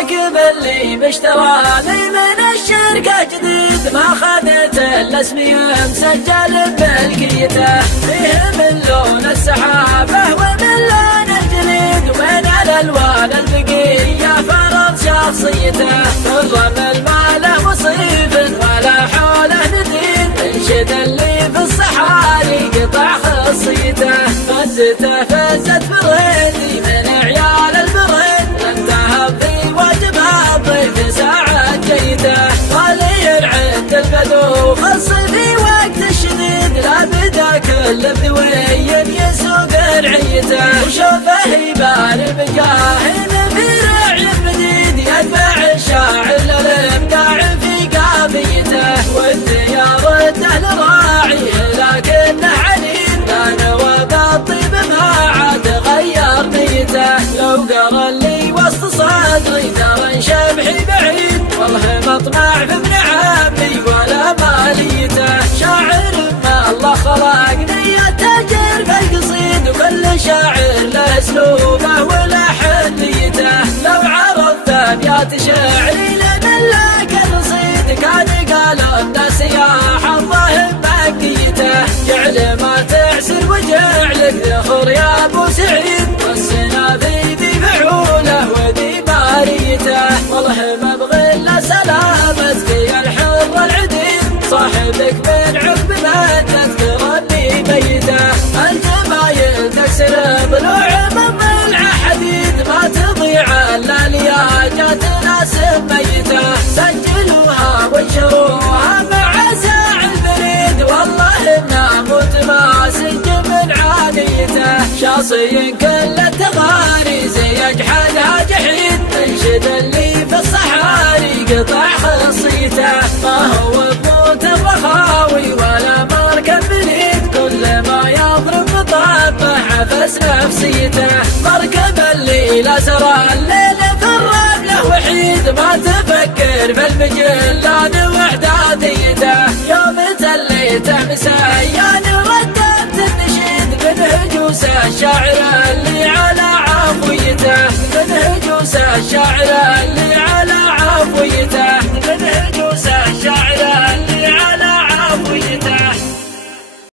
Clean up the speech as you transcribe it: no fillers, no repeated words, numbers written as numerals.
الراكب اللي مشتراني من الشركة جديد ما خذت الا اسمي مسجل بملكيته، فيه من لون السحابة ومن لون الجليد ومن الالوان البقية فرض شخصيته، الرمل ما له وصيف ولا حوله نديد، انشد اللي في الصحاري قطع خصيته، فزته فزت برهيدي من عيال البرهيد، لم تهب في واجبها الضيف ساعة جيته، ولي يرعد البدو خص في وقت الشديد، لا بدا كل بذوي يسوق رعيته، وشوفه يبان بجاهل في رعي بديد، يدفع الشاعر للابداع في قافيته، والديار الدهل راعيه لكنه عنيد، لا نوى بالطيب ما عاد غير نيته، لو قرا اللي وسط صدري ترى شبحي بعيد، والله مطمع في ابن عمي ولا ماليته، شاعر ما الله خلق نية تاجر في القصيد، وكل شاعر له اسلوبه ولحن نيته، لو عرضت ابيات شعري لمن لك الرصيد، كان قالوا الناس يا حظه بقيته، جعل ما تعسر وجعلك ذخر يا ابو سعيد، والسنافي ذي فعوله وذي باريته، والله ما ابغي الا سلامتك يا الحر العديد، صاحبك من عقب ما تذكرني بيته، الجمايل تكسر ضلوع من ضلع حديد، ما تضيع الا لياجات ناس ميته، سجلوها وانشروها مع ساع البريد، والله الناموت ما سج من عانيته، شاصي كل التغاريز يجحدها جحيد، انشد اللي في الصحاري قطع خصيته، ما هو بموت الرخاوي ولا مركب بليد، كل ما يضرب بطبه عفس نفسيته، مركب اللي لا سرى الليل في الرمله وحيد، ما تفكر في المجلان وحداديته، يوم تليته مسيان ردت النشيد، من هجوس الشاعر اللي على عفويته، من هجوس الشاعر اللي على عفويته.